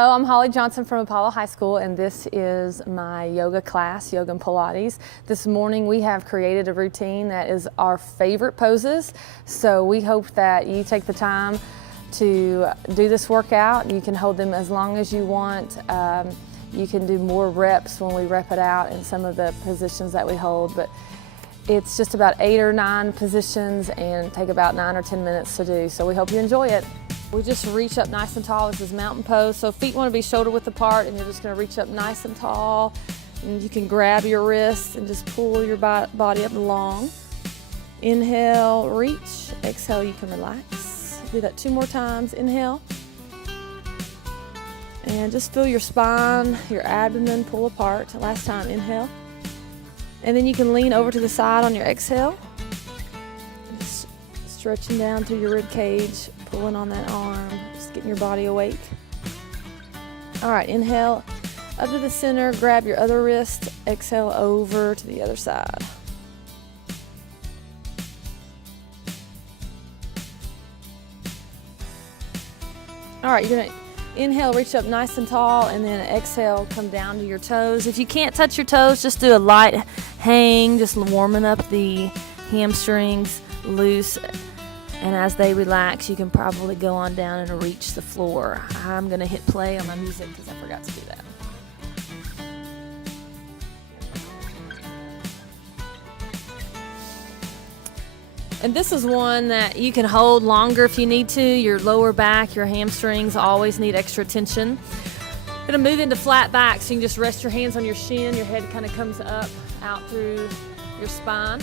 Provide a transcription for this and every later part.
Hello, I'm Holly Johnson from Apollo High School, and this is my yoga class, Yoga and Pilates. This morning we have created a routine that is our favorite poses, so we hope that you take the time to do this workout. You can hold them as long as you want. You can do more reps when we rep it out in some of the positions that we hold, but it's just about 8 or 9 positions and take about 9 or 10 minutes to do, so we hope you enjoy it. We just reach up nice and tall. This is mountain pose, so feet want to be shoulder width apart, and you're just going to reach up nice and tall. And you can grab your wrists and just pull your body up long. Inhale, reach. Exhale, you can relax. Do that 2 more times. Inhale. And just feel your spine, your abdomen pull apart. Last time, inhale. And then you can lean over to the side on your exhale. Just stretching down through your rib cage. Pulling on that arm, just getting your body awake. All right, inhale up to the center, grab your other wrist, exhale over to the other side. All right, you're gonna inhale, reach up nice and tall, and then exhale, come down to your toes. If you can't touch your toes, just do a light hang, just warming up the hamstrings loose. And as they relax, you can probably go on down and reach the floor. I'm gonna hit play on my music because I forgot to do that. And this is one that you can hold longer if you need to. Your lower back, your hamstrings always need extra tension. I'm gonna move into flat back, so you can just rest your hands on your shin. Your head kind of comes up, out through your spine.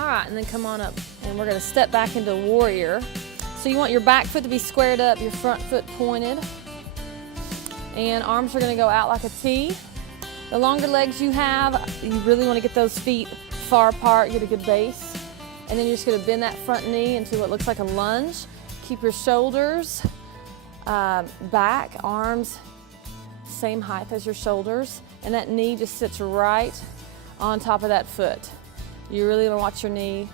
All right, and then come on up, and we're gonna step back into warrior. So you want your back foot to be squared up, your front foot pointed, and arms are gonna go out like a T. The longer legs you have, you really wanna get those feet far apart, get a good base. And then you're just gonna bend that front knee into what looks like a lunge. Keep your shoulders back, arms same height as your shoulders, and that knee just sits right on top of that foot. You really want to watch your knee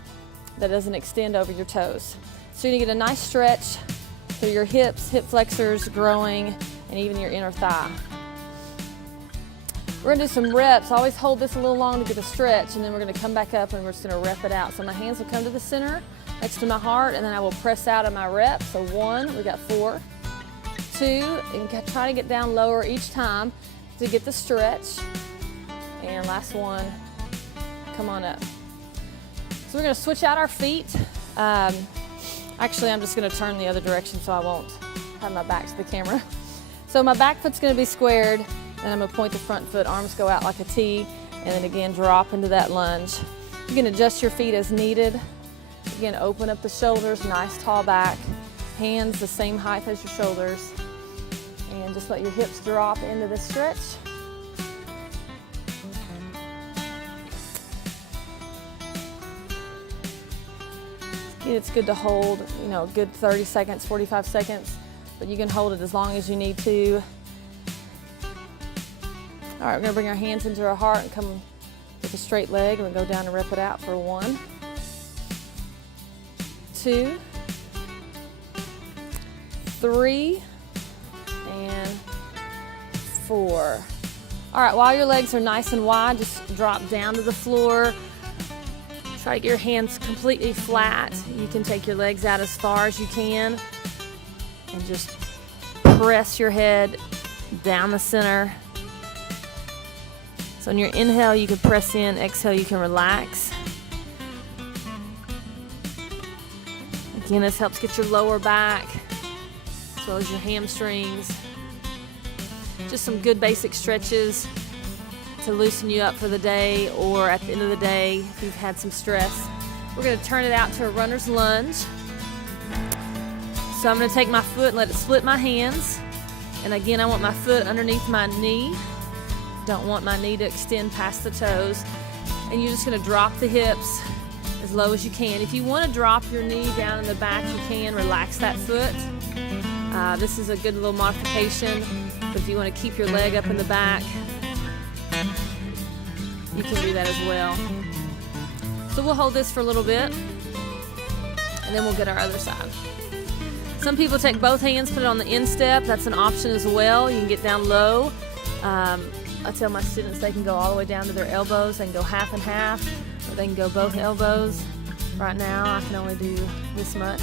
that doesn't extend over your toes. So you're gonna get a nice stretch through your hips, hip flexors growing, and even your inner thigh. We're gonna do some reps. Always hold this a little long to get a stretch, and then we're gonna come back up and we're just gonna rep it out. So my hands will come to the center next to my heart, and then I will press out of my rep. So 1, we got 4, 2, and try to get down lower each time to get the stretch. And last one, come on up. So we're gonna switch out our feet. Actually, I'm just gonna turn the other direction so I won't have my back to the camera. So my back foot's gonna be squared, and I'm gonna point the front foot, arms go out like a T, and then again, drop into that lunge. You can adjust your feet as needed. Again, open up the shoulders, nice tall back. Hands the same height as your shoulders. And just let your hips drop into the stretch. It's good to hold, a good 30 seconds, 45 seconds, but you can hold it as long as you need to. All right, we're gonna bring our hands into our heart and come with a straight leg, and we go down and rep it out for 1, 2, 3, and 4. All right, while your legs are nice and wide, just drop down to the floor. Try to get your hands completely flat. You can take your legs out as far as you can and just press your head down the center. So on your inhale, you can press in. Exhale, you can relax. Again, this helps get your lower back as well as your hamstrings. Just some good basic stretches to loosen you up for the day, or at the end of the day if you've had some stress. We're going to turn it out to a runner's lunge. So I'm going to take my foot and let it split my hands. And again, I want my foot underneath my knee. Don't want my knee to extend past the toes. And you're just going to drop the hips as low as you can. If you want to drop your knee down in the back, you can. Relax that foot. This is a good little modification. But if you want to keep your leg up in the back, you can do that as well. So we'll hold this for a little bit, and then we'll get our other side. Some people take both hands, put it on the instep. That's an option as well. You can get down low. I tell my students they can go all the way down to their elbows. They can go half and half, or they can go both elbows. Right now, I can only do this much.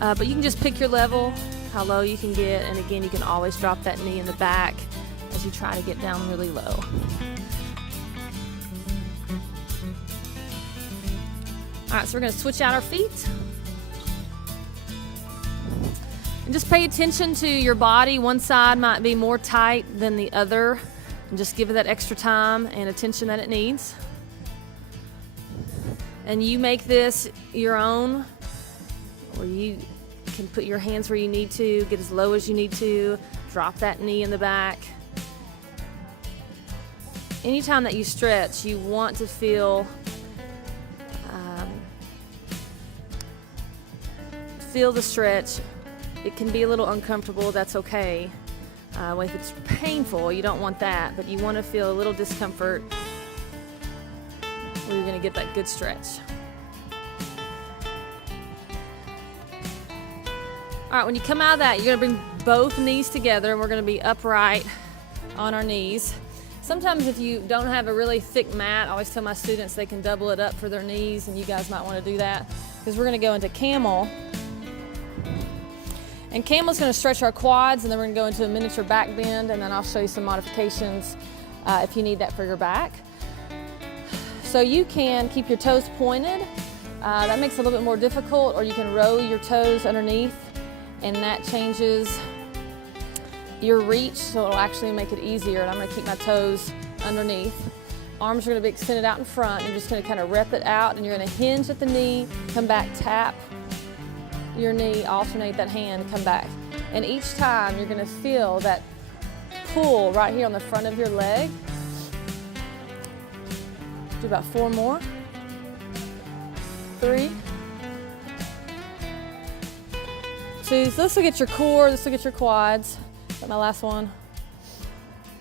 But you can just pick your level, how low you can get, and again, you can always drop that knee in the back as you try to get down really low. All right, so we're going to switch out our feet. And just pay attention to your body. One side might be more tight than the other. And just give it that extra time and attention that it needs. And you make this your own, or you can put your hands where you need to, get as low as you need to, drop that knee in the back. Anytime that you stretch, you want to feel the stretch. It can be a little uncomfortable, that's okay. If it's painful, you don't want that, but you want to feel a little discomfort where you're going to get that good stretch. All right, when you come out of that, you're going to bring both knees together, and we're going to be upright on our knees. Sometimes if you don't have a really thick mat, I always tell my students they can double it up for their knees, and you guys might want to do that, because we're going to go into camel. And camel's going to stretch our quads, and then we're going to go into a miniature back bend, and then I'll show you some modifications if you need that for your back. So you can keep your toes pointed. That makes it a little bit more difficult, or you can roll your toes underneath, and that changes your reach, so it'll actually make it easier. And I'm going to keep my toes underneath. Arms are going to be extended out in front. You're just going to kind of rep it out, and you're going to hinge at the knee, come back, tap your knee, alternate that hand, come back. And each time you're going to feel that pull right here on the front of your leg. Do about 4 more. 3. 2. So this will get your core, this will get your quads. Is that my last one?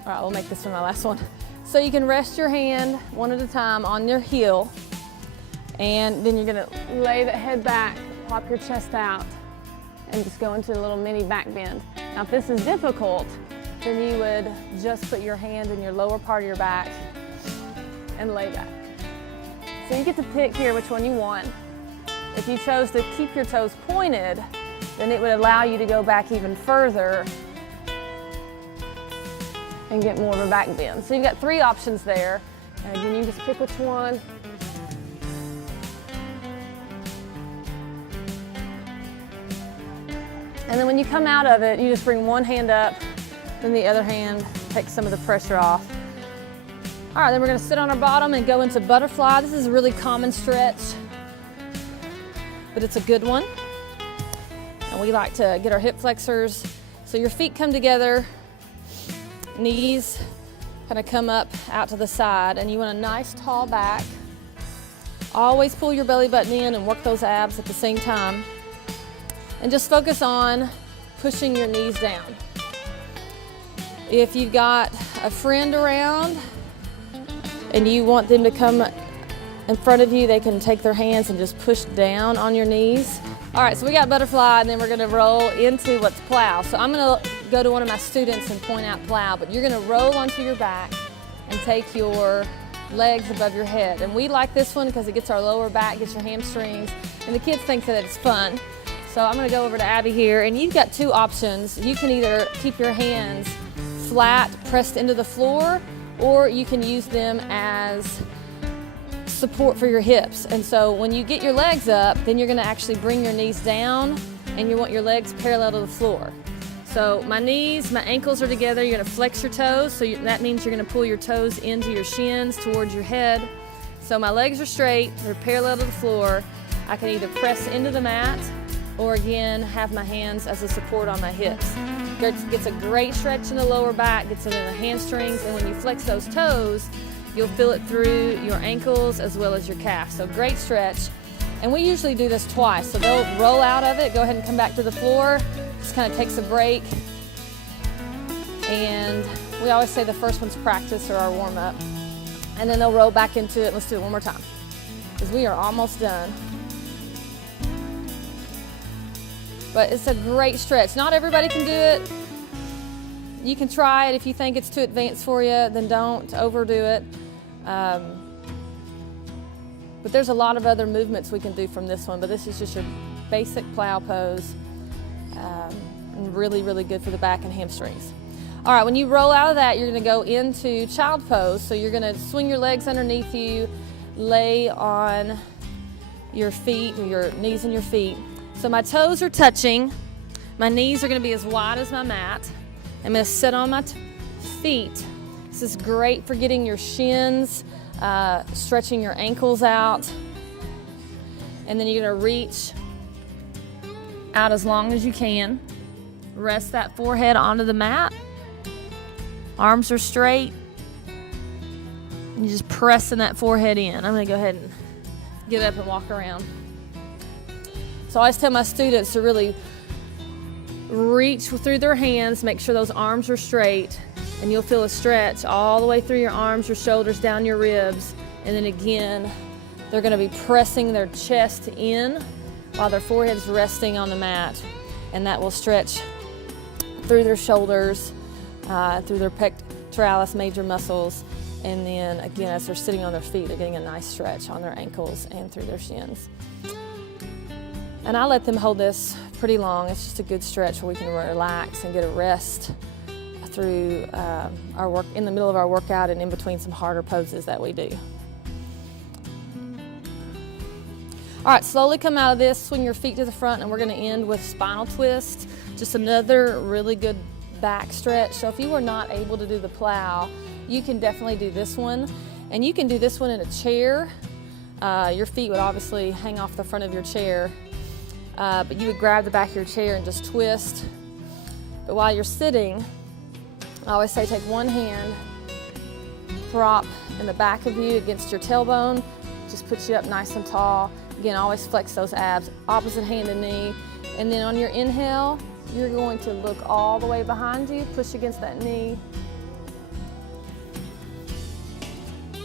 All right, we'll make this one my last one. So you can rest your hand one at a time on your heel, and then you're going to lay the head back, pop your chest out, and just go into a little mini back bend. Now if this is difficult, then you would just put your hand in your lower part of your back and lay back. So you get to pick here which one you want. If you chose to keep your toes pointed, then it would allow you to go back even further and get more of a back bend. So you've got 3 options there, and again, you just pick which one. And then when you come out of it, you just bring one hand up, then the other hand takes some of the pressure off. All right, then we're going to sit on our bottom and go into butterfly. This is a really common stretch, but it's a good one. And we like to get our hip flexors. So your feet come together, knees kind of come up out to the side, and you want a nice tall back. Always pull your belly button in and work those abs at the same time. And just focus on pushing your knees down. If you've got a friend around and you want them to come in front of you, they can take their hands and just push down on your knees. All right, so we got butterfly, and then we're gonna roll into what's plow. So I'm gonna go to one of my students and point out plow, but you're gonna roll onto your back and take your legs above your head. And we like this one because it gets our lower back, gets your hamstrings, and the kids think that it's fun. So I'm going to go over to Abby here, and you've got 2 options. You can either keep your hands flat, pressed into the floor, or you can use them as support for your hips. And so when you get your legs up, then you're going to actually bring your knees down, and you want your legs parallel to the floor. So my knees, my ankles are together. You're going to flex your toes, so that means you're going to pull your toes into your shins towards your head. So my legs are straight, they're parallel to the floor. I can either press into the mat, or again, have my hands as a support on my hips. Gets a great stretch in the lower back, gets it in the hamstrings, and when you flex those toes, you'll feel it through your ankles as well as your calves. So great stretch. And we usually do this twice. So they'll roll out of it, go ahead and come back to the floor, just kind of takes a break. And we always say the first one's practice or our warm-up. And then they'll roll back into it. Let's do it one more time, because we are almost done. But it's a great stretch. Not everybody can do it. You can try it. If you think it's too advanced for you, then don't overdo it. But there's a lot of other movements we can do from this one, but this is just your basic plow pose. And really, really good for the back and hamstrings. All right, when you roll out of that, you're gonna go into child pose. So you're gonna swing your legs underneath you, lay on your feet, or your knees and your feet. So my toes are touching. My knees are gonna be as wide as my mat. I'm gonna sit on my feet. This is great for getting your shins, stretching your ankles out. And then you're gonna reach out as long as you can. Rest that forehead onto the mat. Arms are straight. And you're just pressing that forehead in. I'm gonna go ahead and get up and walk around. So I always tell my students to really reach through their hands, make sure those arms are straight, and you'll feel a stretch all the way through your arms, your shoulders, down your ribs. And then again, they're gonna be pressing their chest in while their forehead's resting on the mat. And that will stretch through their shoulders, through their pectoralis major muscles, and then again, as they're sitting on their feet, they're getting a nice stretch on their ankles and through their shins. And I let them hold this pretty long. It's just a good stretch where we can relax and get a rest through our work, in the middle of our workout and in between some harder poses that we do. All right, slowly come out of this, swing your feet to the front, and we're gonna end with spinal twist. Just another really good back stretch. So if you were not able to do the plow, you can definitely do this one. And you can do this one in a chair. Your feet would obviously hang off the front of your chair, but you would grab the back of your chair and just twist. But while you're sitting, I always say take one hand, prop in the back of you against your tailbone, just puts you up nice and tall. Again, always flex those abs, opposite hand and knee. And then on your inhale, you're going to look all the way behind you, push against that knee.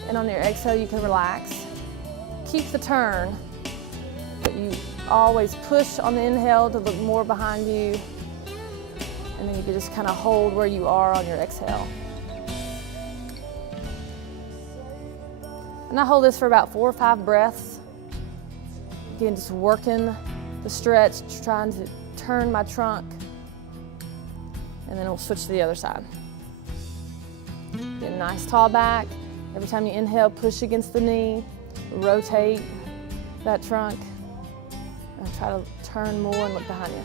And on your exhale, you can relax. Keep the turn, but you always push on the inhale to look more behind you. And then you can just kind of hold where you are on your exhale. And I hold this for about 4 or 5 breaths. Again, just working the stretch, trying to turn my trunk. And then we'll switch to the other side. Get a nice tall back. Every time you inhale, push against the knee, rotate that trunk, and try to turn more and look behind you.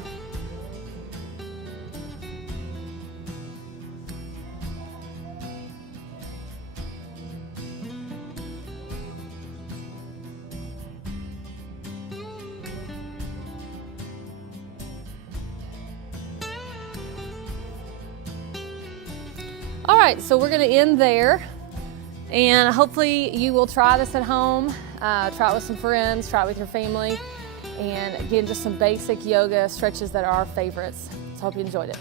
All right, so we're gonna end there, and hopefully you will try this at home, try it with some friends, try it with your family, and again, just some basic yoga stretches that are our favorites. So I hope you enjoyed it.